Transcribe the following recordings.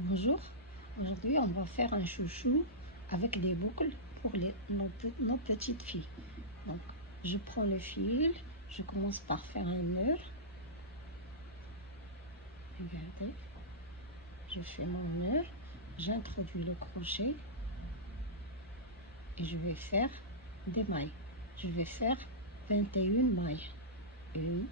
Bonjour, aujourd'hui on va faire un chouchou avec des boucles pour nos petites filles. Donc je prends le fil, je commence par faire un nœud. Regardez, je fais mon nœud, j'introduis le crochet et je vais faire des mailles. Je vais faire 21 mailles. 1, 2,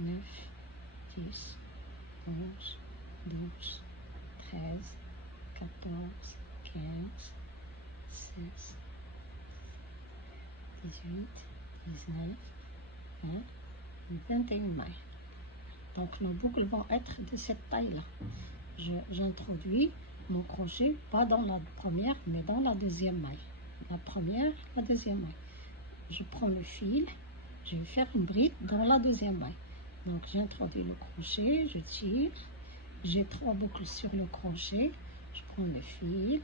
9, 10, 11, 12, 13, 14, 15, 16, 18, 19, 20 et 21 mailles. Donc nos boucles vont être de cette taille-là. J'introduis mon crochet, pas dans la première, mais dans la deuxième maille. La première, la deuxième maille. Je prends le fil, je vais faire une bride dans la deuxième maille. Donc j'introduis le crochet, je tire, j'ai 3 boucles sur le crochet, je prends le fil,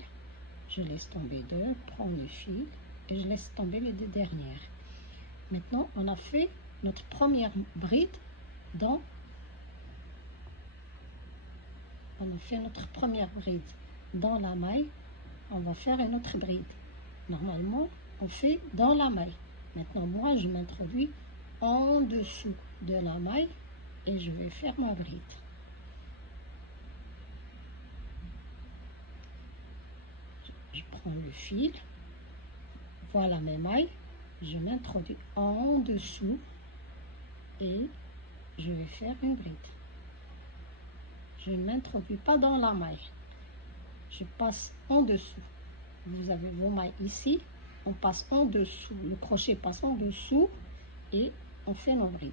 je laisse tomber 2, prends le fil et je laisse tomber les 2 dernières. Maintenant on a fait notre première bride dans la maille. On va faire une autre bride. Normalement on fait dans la maille. Maintenant moi je m'introduis en dessous de la maille et je vais faire ma bride. Je prends le fil, voilà mes mailles, je m'introduis en dessous et je vais faire une bride. Je ne m'introduis pas dans la maille, je passe en dessous. Vous avez vos mailles ici, on passe en dessous, le crochet passe en dessous et on fait nos brides.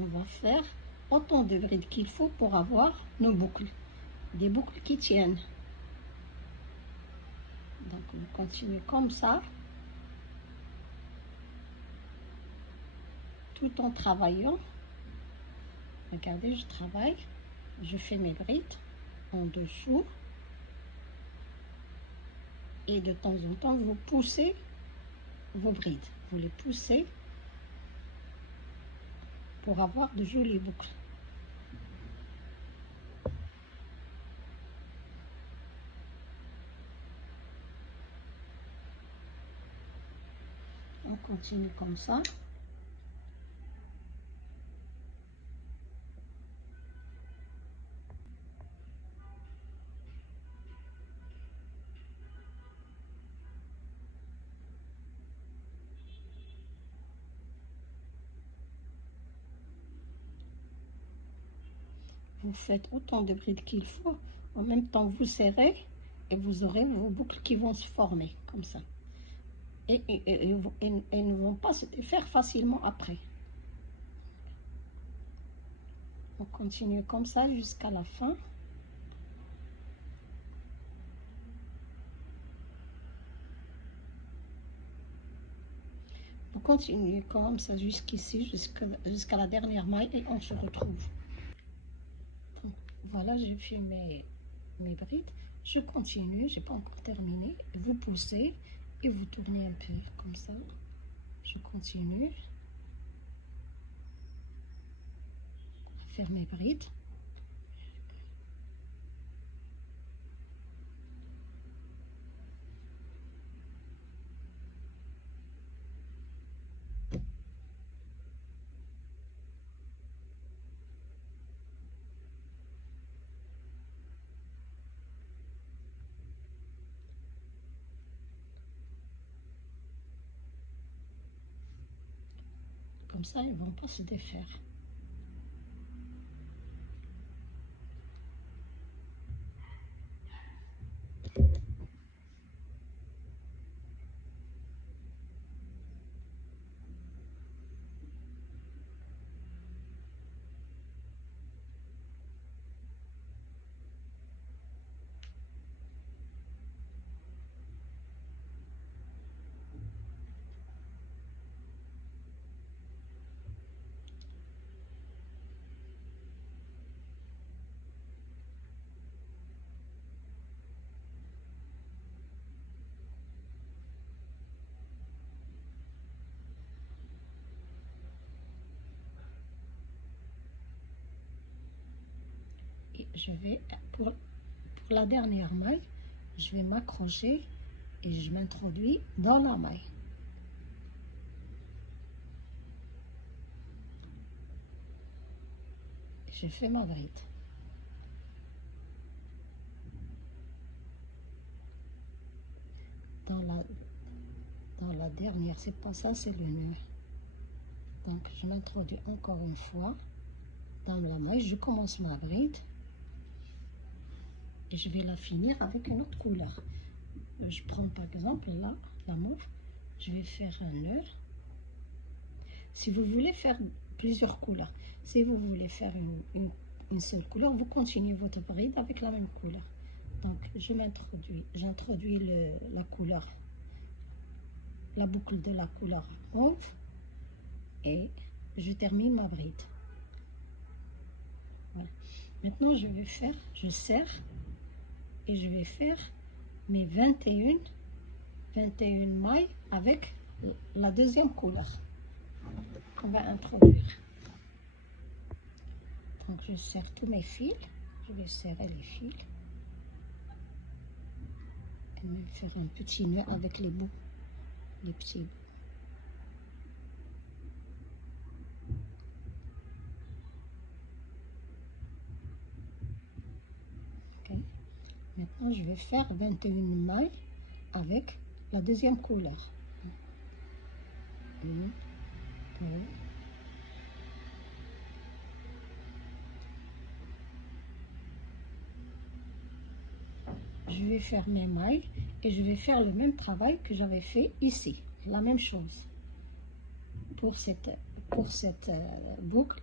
On va faire autant de brides qu'il faut pour avoir nos boucles, des boucles qui tiennent. Donc on continue comme ça, tout en travaillant. Regardez, je travaille, je fais mes brides en dessous et de temps en temps vous poussez vos brides, vous les poussez pour avoir de jolies boucles. On continue comme ça. Vous faites autant de brides qu'il faut. En même temps, vous serrez et vous aurez vos boucles qui vont se former comme ça. Et ne vont pas se défaire facilement après. On continue comme ça jusqu'à la fin. Vous continuez comme ça jusqu'ici, jusqu'à la dernière maille et on se retrouve. Donc, voilà, j'ai fait mes brides. Je continue, j'ai pas encore terminé. Vous poussez et vous tournez un peu comme ça. Je continue à faire mes brides. Comme ça, ils ne vont pas se défaire. je vais, pour la dernière maille, je vais m'accrocher et je m'introduis dans la maille. Je fais ma bride. Dans la dernière, c'est pas ça, c'est le nœud. Donc je m'introduis encore une fois dans la maille, je commence ma bride et je vais la finir avec une autre couleur. Je prends par exemple là, la mauve, je vais faire un nœud. Si vous voulez faire plusieurs couleurs, si vous voulez faire une seule couleur, vous continuez votre bride avec la même couleur. Donc j'introduis la couleur, la boucle de la couleur mauve et je termine ma bride. Voilà. Maintenant je serre et je vais faire mes 21 mailles avec la deuxième couleur qu'on va introduire. Donc je serre tous mes fils, je vais serrer les fils et même faire un petit nœud avec les bouts, les petits bouts. Okay. Maintenant je vais faire 21 mailles avec la deuxième couleur. 1, 2, je vais faire mes mailles et je vais faire le même travail que j'avais fait ici, la même chose. Pour cette boucle,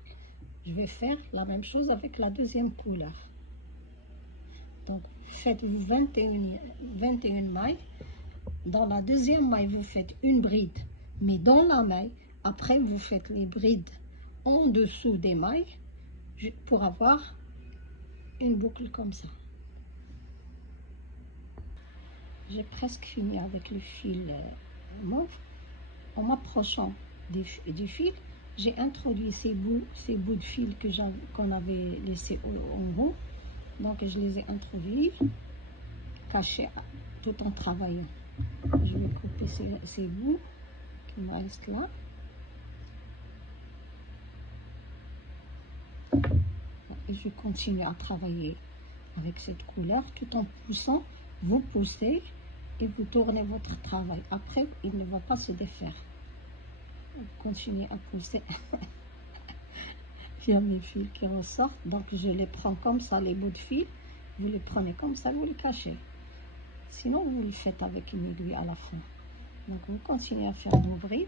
je vais faire la même chose avec la deuxième couleur. Donc faites-vous 21 mailles. Dans la deuxième maille, vous faites une bride, mais dans la maille, après vous faites les brides en dessous des mailles pour avoir une boucle comme ça. J'ai presque fini avec le fil mauve. En m'approchant du fil, j'ai introduit ces bouts de fil qu'on avait laissés en haut. Donc je les ai introduits, cachés tout en travaillant. Je vais couper ces bouts qui me restent là. Et je continue à travailler avec cette couleur tout en poussant. Vous poussez et vous tournez votre travail. Après, il ne va pas se défaire. Vous continuez à pousser. Il y a mes fils qui ressortent, donc je les prends comme ça, les bouts de fil. Vous les prenez comme ça, vous les cachez. Sinon, vous le faites avec une aiguille à la fin. Donc, vous continuez à faire vos brides.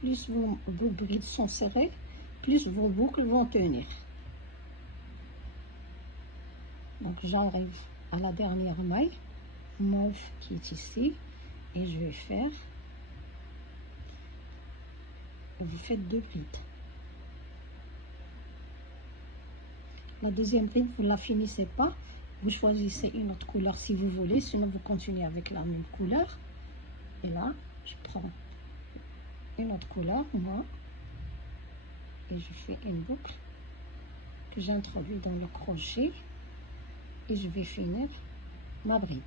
Plus vos brides sont serrées, plus vos boucles vont tenir. Donc j'arrive à la dernière maille mauve qui est ici et je vais faire, vous faites 2 brides. La deuxième bride, vous ne la finissez pas, vous choisissez une autre couleur si vous voulez, sinon vous continuez avec la même couleur. Et là, je prends une autre couleur, moi, et je fais une boucle que j'introduis dans le crochet et je vais finir ma bride.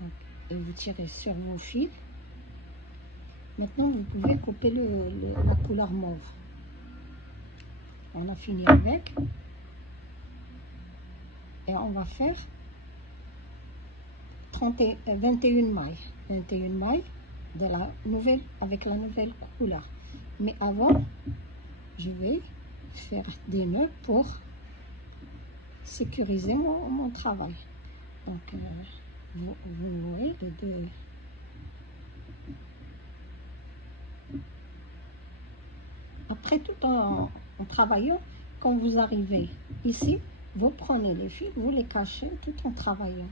Donc, et vous tirez sur vos fils. Maintenant, vous pouvez couper la couleur mauve. On a fini avec. Et on va faire 21 mailles. 21 mailles de la nouvelle, avec la nouvelle couleur. Mais avant, je vais faire des nœuds pour sécuriser mon travail. Donc, vous voyez les deux. Après, tout en travaillant, quand vous arrivez ici, vous prenez les fils, vous les cachez tout en travaillant.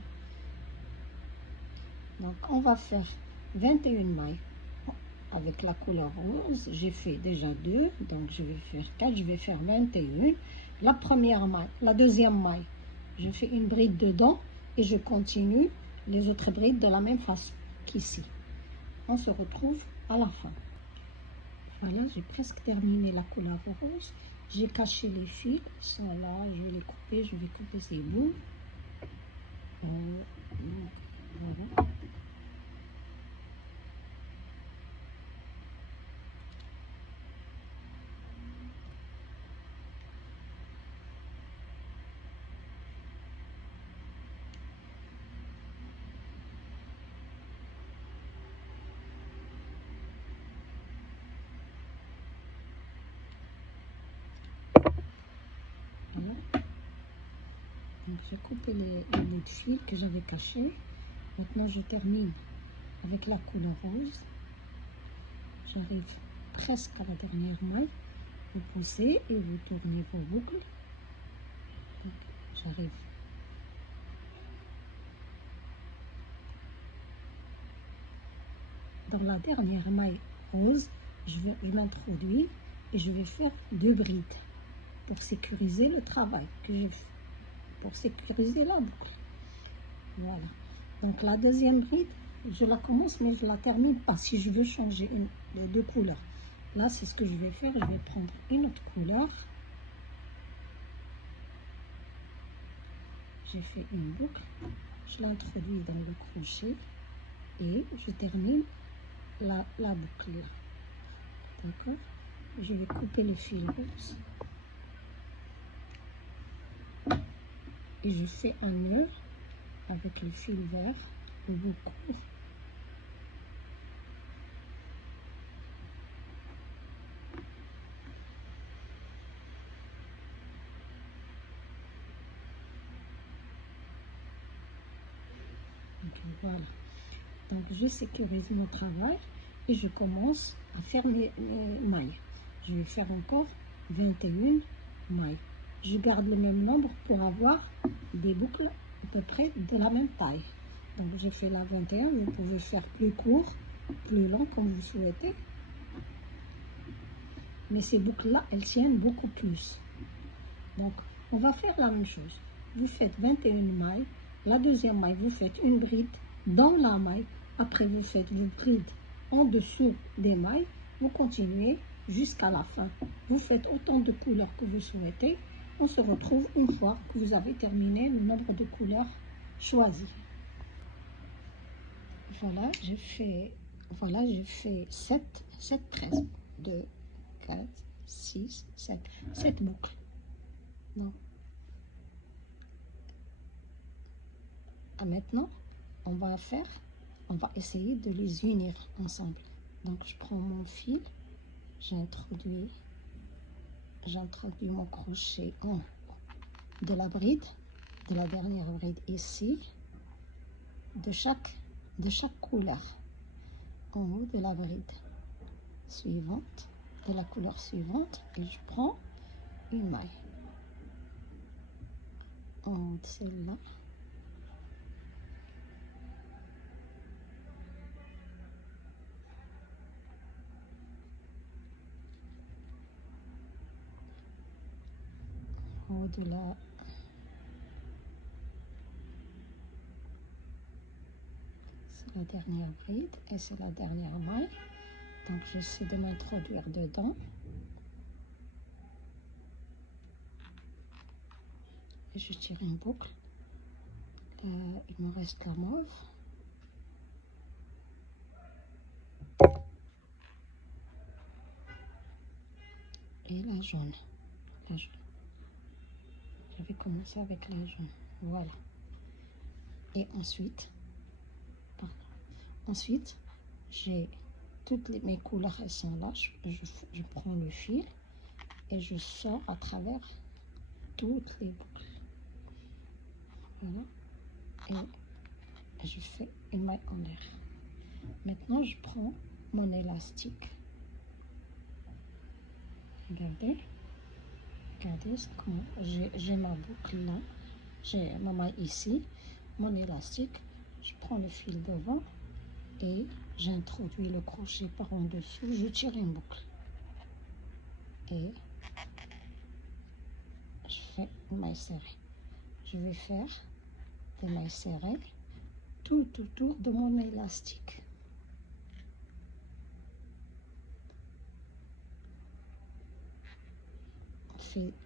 Donc, on va faire 21 mailles avec la couleur rose. J'ai fait déjà 2, donc je vais faire 4, je vais faire 21. La première maille, la deuxième maille, je fais une bride dedans et je continue les autres brides de la même façon qu'ici. On se retrouve à la fin. Voilà, j'ai presque terminé la couleur rose. J'ai caché les fils, ils sont là, je vais les couper, je vais couper ces bouts. Voilà. Voilà. Donc j'ai coupé les bouts de fil que j'avais cachés. Maintenant je termine avec la couleur rose. J'arrive presque à la dernière maille. Vous poussez et vous tournez vos boucles. J'arrive dans la dernière maille rose. Je m'introduis et je vais faire 2 brides pour sécuriser le travail que j'ai fait, pour sécuriser la boucle. Voilà. Donc la deuxième bride, je la commence mais je la termine pas si je veux changer les 2 couleurs. Là, c'est ce que je vais faire. Je vais prendre une autre couleur. J'ai fait une boucle. Je l'introduis dans le crochet et je termine la boucle là. D'accord? Je vais couper le fil rose. Et je fais un nœud avec le fil vert au bout court. Donc voilà. Donc je sécurise mon travail et je commence à faire mes mailles. Je vais faire encore 21 mailles. Je garde le même nombre pour avoir des boucles à peu près de la même taille. Donc j'ai fait la 21, vous pouvez faire plus court, plus long comme vous souhaitez. Mais ces boucles-là, elles tiennent beaucoup plus. Donc on va faire la même chose. Vous faites 21 mailles. La deuxième maille, vous faites une bride dans la maille. Après, vous faites vos brides en dessous des mailles. Vous continuez jusqu'à la fin. Vous faites autant de couleurs que vous souhaitez. On se retrouve une fois que vous avez terminé le nombre de couleurs choisies. Voilà, j'ai fait 7, 13, 2, 4, 6, 7 boucles. Non. Maintenant, on va essayer de les unir ensemble. Donc, je prends mon fil, j'introduis mon crochet en haut de la bride, de la dernière bride ici, de chaque couleur, en haut de la bride suivante, de la couleur suivante, et je prends une maille en haut de celle-là. En haut de la c'est la dernière bride et c'est la dernière maille. Donc j'essaie de m'introduire dedans. et je tire une boucle. Il me reste la mauve. Et la jaune. La jaune. Je vais commencer avec la jaune. Voilà. Et ensuite, j'ai toutes mes couleurs, elles sont là. Je prends le fil et je sors à travers toutes les boucles. Voilà. Et je fais une maille en l'air. Maintenant, je prends mon élastique. Regardez. Regardez comment j'ai ma boucle là. J'ai ma maille ici. Mon élastique. Je prends le fil devant et j'introduis le crochet par en dessous. Je tire une boucle. Et je fais une maille serrée. Je vais faire des mailles serrées tout autour de mon élastique.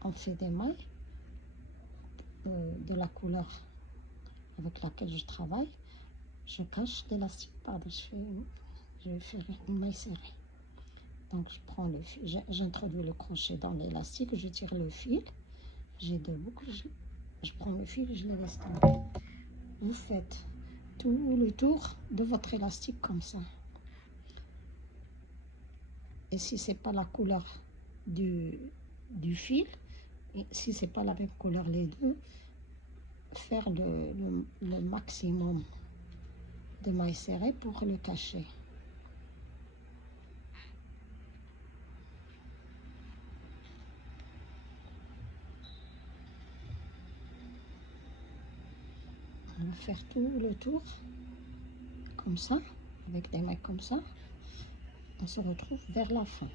On fait des mailles de la couleur avec laquelle je travaille. Je cache l'élastique par-dessus. Je vais faire une maille serrée. Donc je prends le fil, j'introduis le crochet dans l'élastique, je tire le fil. J'ai deux boucles, je prends le fil et je le laisse tomber. Vous faites tout le tour de votre élastique comme ça. Et si c'est pas la couleur du fil, et si c'est pas la même couleur les deux, faire le maximum de mailles serrées pour le cacher. On va faire tout le tour comme ça, avec des mailles comme ça. On se retrouve vers la fin.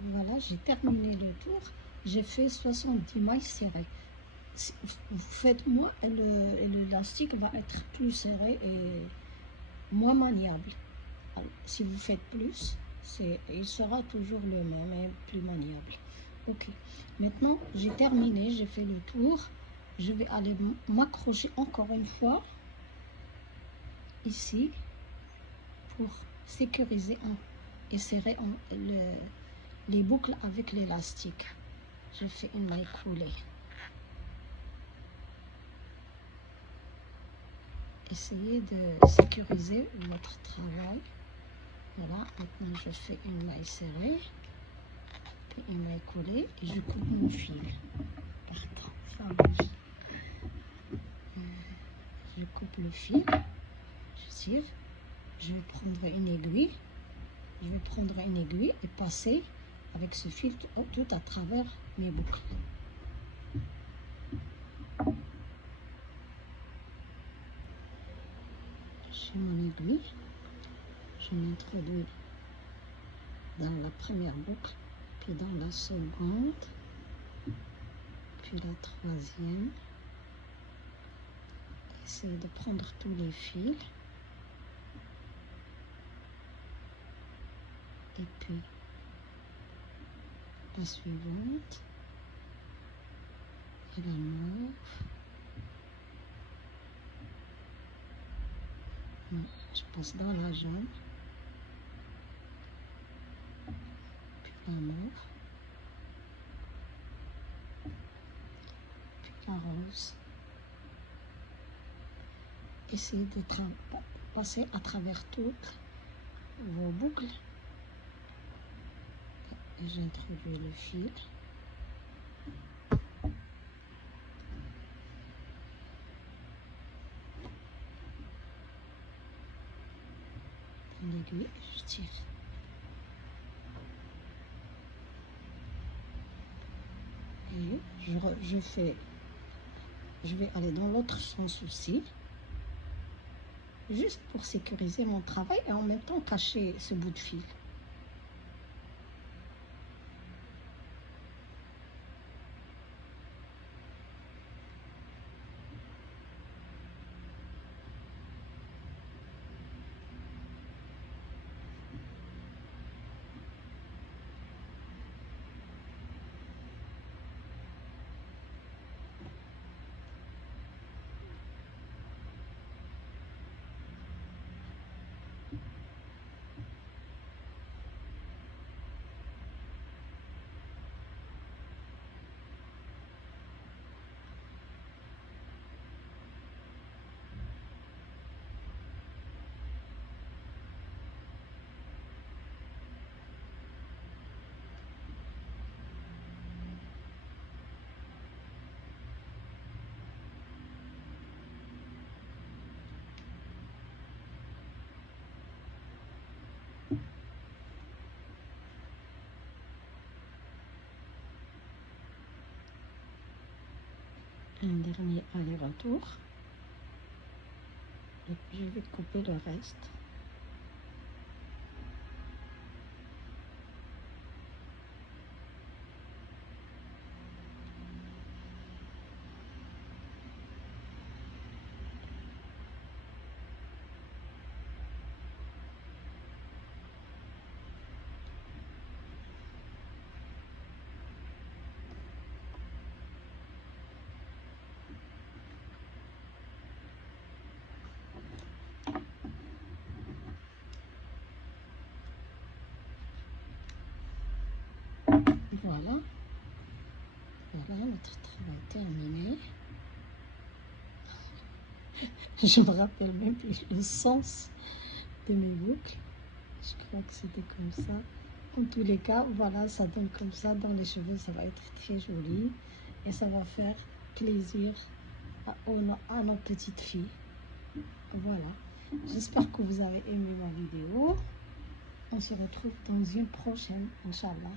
Voilà, j'ai terminé le tour. J'ai fait 70 mailles serrées. Si vous faites moins, l'élastique va être plus serré et moins maniable. Alors, si vous faites plus, il sera toujours le même et plus maniable. Ok, maintenant j'ai terminé, j'ai fait le tour. Je vais aller m'accrocher encore une fois ici pour sécuriser et serrer les boucles avec l'élastique. Je fais une maille coulée. Essayez de sécuriser votre travail. Voilà, maintenant je fais une maille serrée, puis une maille coulée et je coupe mon fil. Pardon, ça bouge. Je coupe le fil, je tire, je vais prendre une aiguille, et passer avec ce fil tout à travers mes boucles. J'ai mon aiguille, je m'introduis dans la première boucle, puis dans la seconde, puis la troisième. Essayez de prendre tous les fils. Et puis la suivante. Et la mauve. Je passe dans la jaune. Puis la mauve. Puis la rose. Essayez de passer à travers toutes vos boucles. Et j'introduis le fil. L'aiguille, je tire. Et je vais aller dans l'autre sens aussi, juste pour sécuriser mon travail et en même temps cacher ce bout de fil. un dernier aller-retour. Et puis je vais couper le reste. Voilà. Voilà, notre travail terminé. Je me rappelle même plus le sens de mes boucles. Je crois que c'était comme ça. En tous les cas, voilà, ça donne comme ça dans les cheveux. Ça va être très joli. Et ça va faire plaisir à nos petites filles. Voilà. J'espère que vous avez aimé ma vidéo. On se retrouve dans une prochaine, Inch'Allah.